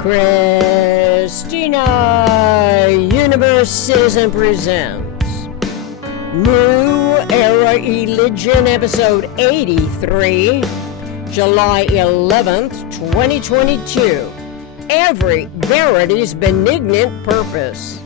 Christina Universe Citizen presents New Era Religion, episode 83, July 11th, 2022. Every Verity's Benignant Purpose.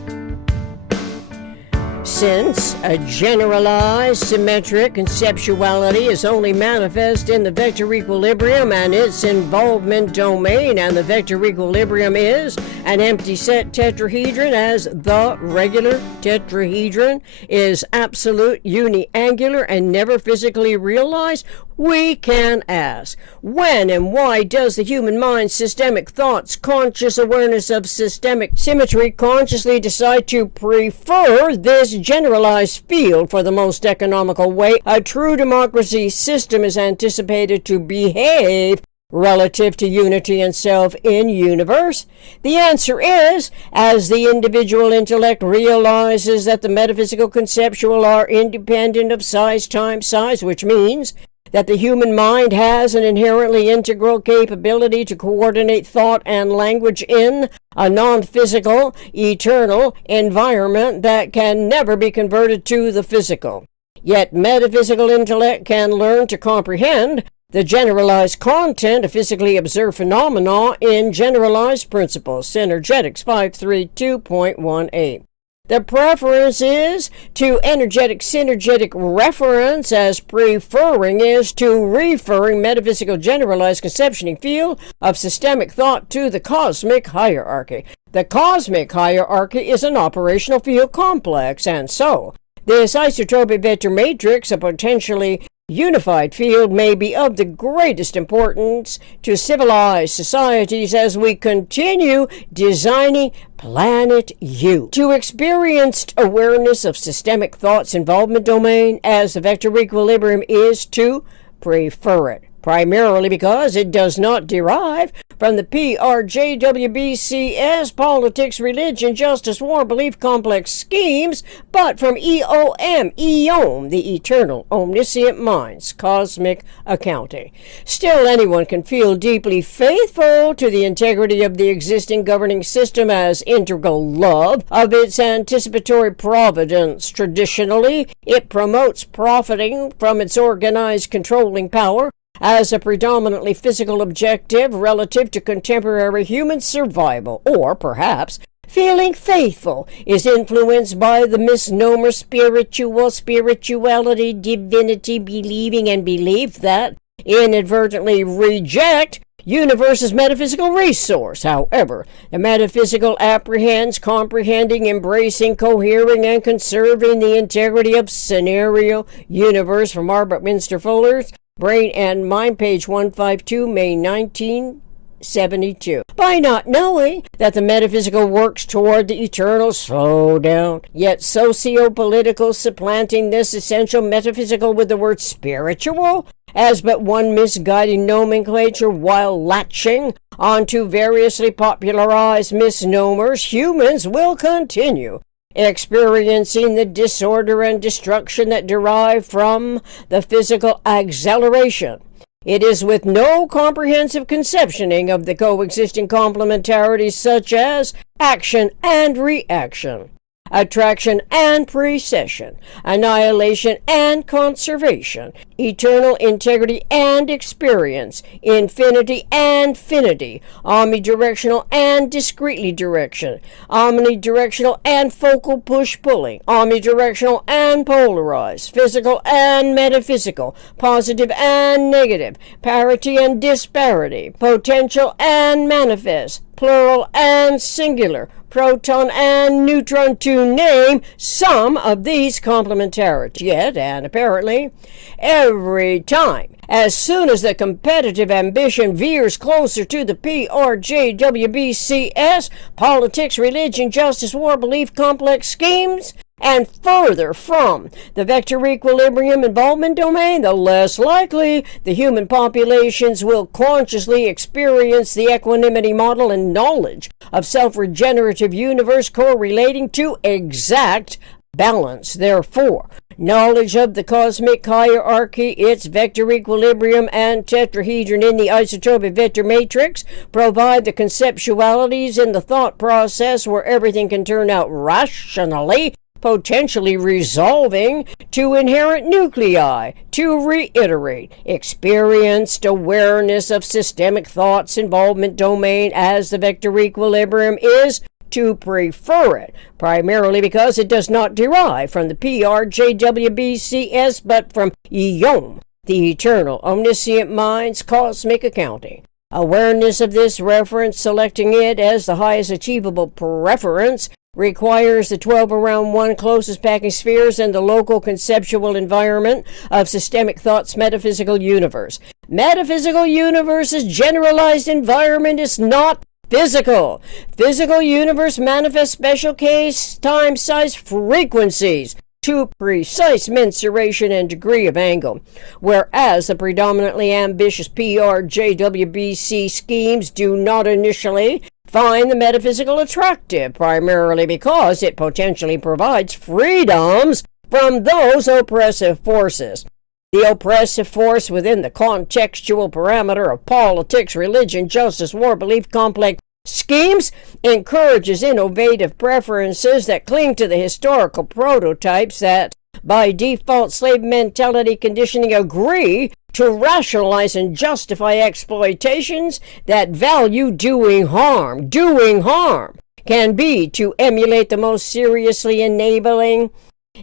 Since a generalized symmetric conceptuality is only manifest in the vector equilibrium and its involvement domain, and the vector equilibrium is an empty set tetrahedron, as the regular tetrahedron is absolute, uniangular, and never physically realized, we can ask, when and why does the human mind's systemic thoughts, conscious awareness of systemic symmetry, consciously decide to prefer this generalized field for the most economical way a true democracy system is anticipated to behave relative to unity and self in universe? The answer is, as the individual intellect realizes that the metaphysical conceptual are independent of size times size, which means that the human mind has an inherently integral capability to coordinate thought and language in a non-physical, eternal environment that can never be converted to the physical. Yet metaphysical intellect can learn to comprehend the generalized content of physically observed phenomena in generalized principles. Synergetics 532.18. The preference is to energetic synergetic reference, as preferring is to referring metaphysical generalized conceptioning field of systemic thought to the cosmic hierarchy. The cosmic hierarchy is an operational field complex, and so this isotropic vector matrix, a potentially unified field, may be of the greatest importance to civilized societies as we continue designing Planet U. To experienced awareness of systemic thought's involvement domain as the vector equilibrium is to prefer it, primarily because it does not derive from the PRJWBCS politics, religion, justice, war, belief, complex schemes, but from EOM, the eternal, omniscient mind's cosmic accounting. Still, anyone can feel deeply faithful to the integrity of the existing governing system as integral love of its anticipatory providence. Traditionally, it promotes profiting from its organized controlling power as a predominantly physical objective relative to contemporary human survival, or perhaps feeling faithful is influenced by the misnomer spirituality, divinity, believing, and belief that inadvertently reject universe's metaphysical resource. However, the metaphysical apprehends comprehending, embracing, cohering, and conserving the integrity of scenario universe, from R. Buckminster Fuller's Brain and Mind, page 152, May 1972. By not knowing that the metaphysical works toward the eternal, slow down, yet socio-political, supplanting this essential metaphysical with the word spiritual as but one misguiding nomenclature while latching onto variously popularized misnomers, humans will continue experiencing the disorder and destruction that derive from the physical acceleration. It is with no comprehensive conceptioning of the coexisting complementarities such as action and reaction, attraction and precession, annihilation and conservation, eternal integrity and experience, infinity and finity, omnidirectional and discretely direction, omnidirectional and focal push-pulling, omnidirectional and polarized, physical and metaphysical, positive and negative, parity and disparity, potential and manifest, plural and singular, proton and neutron, to name some of these complementarities. Yet, and apparently, every time, as soon as the competitive ambition veers closer to the PRJWBCS, politics, religion, justice, war, belief, complex schemes, and further from the vector equilibrium involvement domain, the less likely the human populations will consciously experience the equanimity model and knowledge of self-regenerative universe correlating to exact balance. Therefore, Knowledge of the cosmic hierarchy, its vector equilibrium, and tetrahedron in the isotopic vector matrix provide the conceptualities in the thought process where everything can turn out rationally, potentially resolving to inherent nuclei. To reiterate, experienced awareness of systemic thought's involvement domain as the vector equilibrium is to prefer it, primarily because it does not derive from the PRJWBCS, but from Yom, the eternal, omniscient mind's cosmic accounting. Awareness of this reference, selecting it as the highest achievable preference, requires the 12 around 1 closest packing spheres and the local conceptual environment of systemic thought's metaphysical universe. Metaphysical universe's generalized environment is not physical. Physical universe manifests special case, time, size, frequencies to precise mensuration and degree of angle, whereas the predominantly ambitious PRJWBC schemes do not initially find the metaphysical attractive, primarily because it potentially provides freedoms from those oppressive forces. The oppressive force within the contextual parameter of politics, religion, justice, war, belief, complex schemes encourages innovative preferences that cling to the historical prototypes that, by default slave mentality conditioning, agree to rationalize and justify exploitations that value doing harm. Doing harm can be to emulate the most seriously enabling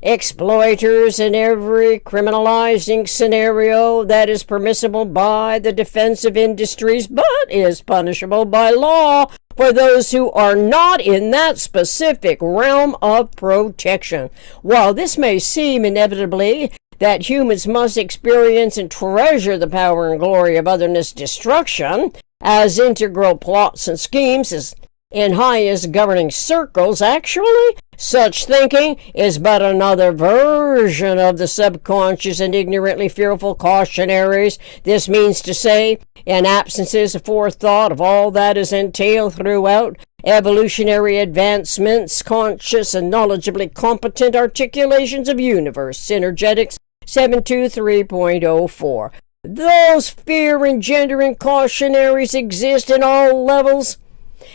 exploiters in every criminalizing scenario that is permissible by the defensive industries but is punishable by law for those who are not in that specific realm of protection. While this may seem inevitably that humans must experience and treasure the power and glory of otherness destruction as integral plots and schemes as in highest governing circles, actually, such thinking is but another version of the subconscious and ignorantly fearful cautionaries. This means to say, in absences of forethought of all that is entailed throughout evolutionary advancements, conscious and knowledgeably competent articulations of universe. Synergetics 723.04. Those fear-engendering cautionaries exist in all levels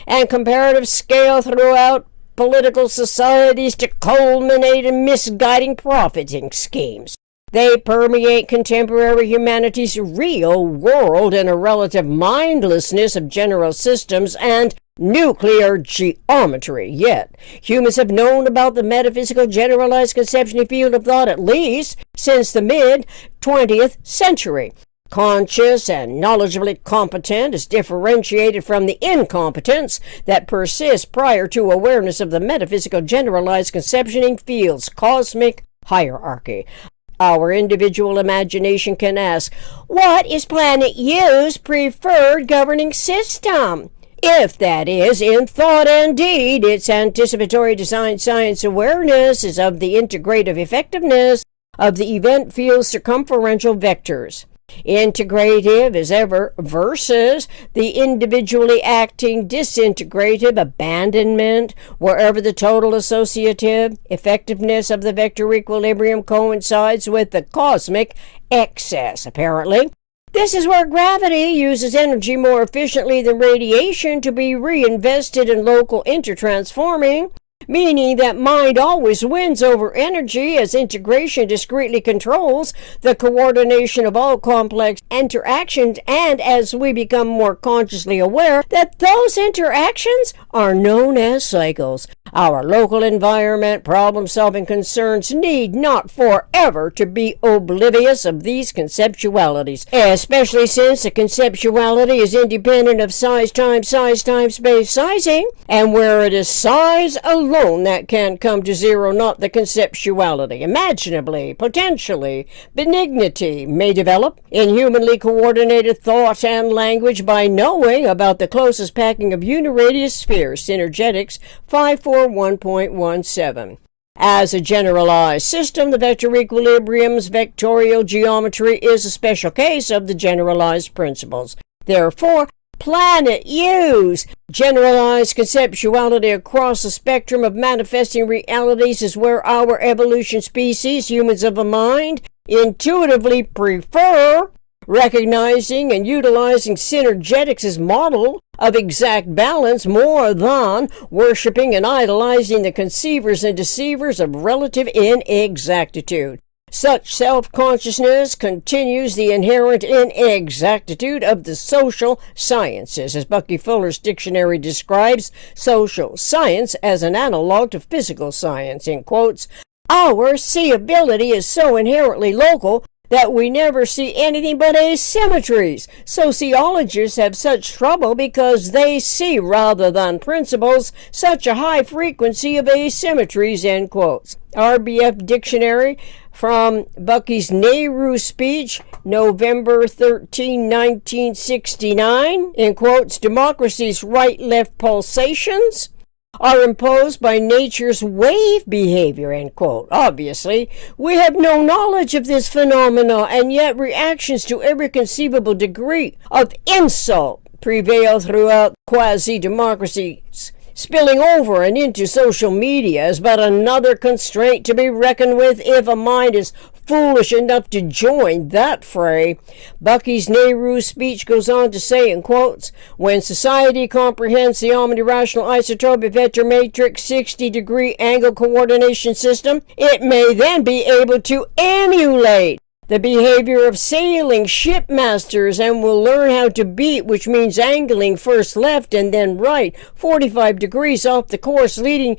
and comparative scale throughout political societies to culminate in misguiding profiting schemes. They permeate contemporary humanity's real world in a relative mindlessness of general systems and nuclear geometry. Yet, humans have known about the metaphysical generalized conception field of thought at least since the mid-20th century. Conscious and knowledgeably competent is differentiated from the incompetence that persists prior to awareness of the metaphysical generalized conceptioning field's cosmic hierarchy. Our individual imagination can ask, what is planet U's preferred governing system? If that is, in thought and deed, its anticipatory design science awareness is of the integrative effectiveness of the event field's circumferential vectors. Integrative as ever versus the individually acting disintegrative abandonment, wherever the total associative effectiveness of the vector equilibrium coincides with the cosmic excess. Apparently, this is where gravity uses energy more efficiently than radiation to be reinvested in local intertransforming, meaning that mind always wins over energy as integration discretely controls the coordination of all complex interactions, and as we become more consciously aware that those interactions are known as cycles. Our local environment problem-solving concerns need not forever to be oblivious of these conceptualities, especially since the conceptuality is independent of size times space sizing, and where it is size alone that can come to zero, not the conceptuality. Imaginably, potentially, benignity may develop in humanly coordinated thought and language by knowing about the closest packing of uniradius spheres. Synergetics 541.17. As a generalized system, the vector equilibrium's vectorial geometry is a special case of the generalized principles. Therefore, Planet U's generalized conceptuality across the spectrum of manifesting realities is where our evolution species, humans of a mind, intuitively prefer recognizing and utilizing Synergetics' model of exact balance more than worshiping and idolizing the conceivers and deceivers of relative inexactitude. Such self-consciousness continues the inherent inexactitude of the social sciences. As Bucky Fuller's dictionary describes social science as an analogue to physical science, in quotes, our seeability is so inherently local that we never see anything but asymmetries. Sociologists have such trouble because they see, rather than principles, such a high frequency of asymmetries, end quotes. RBF Dictionary from Bucky's Nehru speech, November 13, 1969, in quotes, democracy's right-left pulsations are imposed by nature's wave behavior, end quote. Obviously, we have no knowledge of this phenomena, and yet reactions to every conceivable degree of insult prevail throughout quasi-democracies. Spilling over and into social media is but another constraint to be reckoned with if a mind is foolish enough to join that fray. Bucky's Nehru speech goes on to say, in quotes, when society comprehends the omni-rational isotopic vector matrix 60-degree angle coordination system, it may then be able to emulate the behavior of sailing shipmasters and will learn how to beat, which means angling first left and then right, 45 degrees off the course,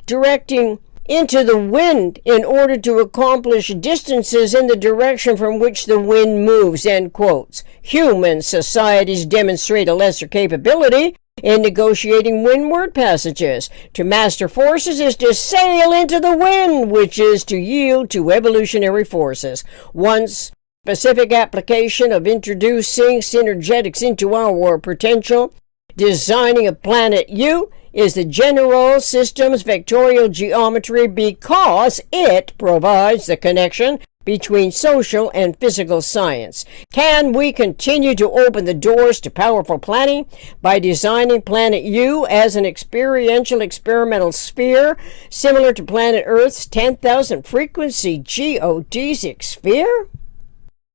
directing into the wind in order to accomplish distances in the direction from which the wind moves, end quotes. Human societies demonstrate a lesser capability in negotiating windward passages. To master forces is to sail into the wind, which is to yield to evolutionary forces. Once specific application of introducing Synergetics into our potential designing of Planet U is the general system's vectorial geometry because it provides the connection between social and physical science. Can we continue to open the doors to powerful planning by designing Planet U as an experiential experimental similar to planet Earth's 10,000 frequency geodesic sphere?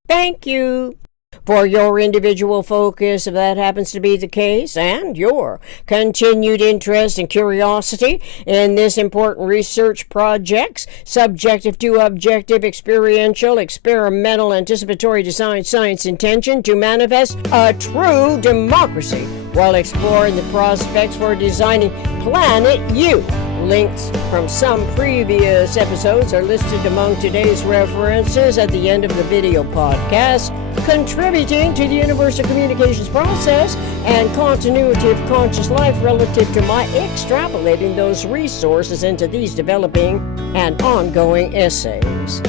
Thank you for your individual focus, if that happens to be the case, and your continued interest and curiosity in this important research project's subjective to objective, experiential, experimental, anticipatory design science intention to manifest a true democracy while exploring the prospects for designing Planet U. Links from some previous episodes are listed among today's references at the end of the video podcast, contributing to the universal communications process and continuity of conscious life relative to my extrapolating those resources into these developing and ongoing essays.